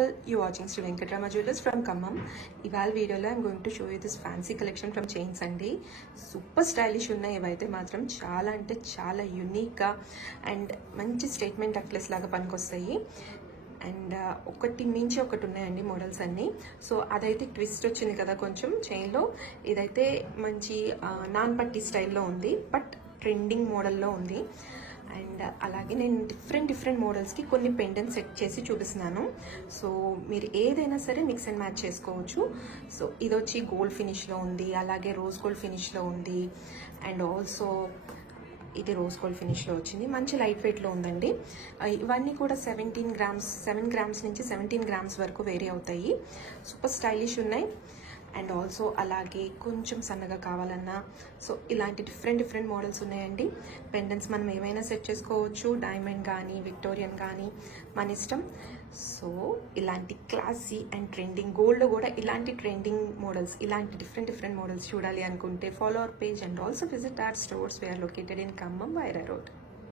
all, you watching Sri Venkatrama Jewellers from Khammam. ఇవాళ వీడియోలో I'm going to show you this fancy collection from chains అండి. Super stylish ఉన్నాయి ఇవైతే మాత్రం, చాలా అంటే చాలా యూనిక్గా అండ్ మంచి స్టేట్మెంట్ నెక్లెస్ లాగా పనికొస్తాయి. అండ్ ఒకటి మించి ఒకటి ఉన్నాయండి మోడల్స్ అన్నీ. సో అదైతే ట్విస్ట్ వచ్చింది కదా కొంచెం చైన్లో, ఇదైతే మంచి నాన్ పట్టి స్టైల్లో ఉంది, బట్ ట్రెండింగ్ మోడల్లో ఉంది. అండ్ అలాగే నేను డిఫరెంట్ మోడల్స్కి కొన్ని పెండెంట్ సెట్ చేసి చూపిస్తున్నాను. సో మీరు ఏదైనా సరే మిక్స్ అండ్ మ్యాచ్ చేసుకోవచ్చు. సో ఇది వచ్చి గోల్డ్ ఫినిష్లో ఉంది, అలాగే రోజ్ గోల్డ్ ఫినిష్లో ఉంది, అండ్ ఆల్సో ఇది రోజ్ గోల్డ్ ఫినిష్లో వచ్చింది. మంచి లైట్ వెయిట్లో ఉందండి. ఇవన్నీ కూడా 7 గ్రామ్స్ నుంచి 17 గ్రామ్స్ వరకు వేరీ అవుతాయి. సూపర్ స్టైలిష్ ఉన్నాయి. అండ్ ఆల్సో అలాగే కొంచెం సన్నగా కావాలన్నా సో ఇలాంటి డిఫరెంట్ మోడల్స్ ఉన్నాయండి. పెండెంట్స్ మనం ఏమైనా సెట్ చేసుకోవచ్చు, డైమండ్ కానీ విక్టోరియన్ కానీ మన ఇష్టం. సో ఇలాంటి క్లాసీ అండ్ ట్రెండింగ్ గోల్డ్లో కూడా ఇలాంటి ట్రెండింగ్ మోడల్స్, ఇలాంటి డిఫరెంట్ మోడల్స్ చూడాలి అనుకుంటే follow our page and also visit our stores. We are located in Khammam Wyra road.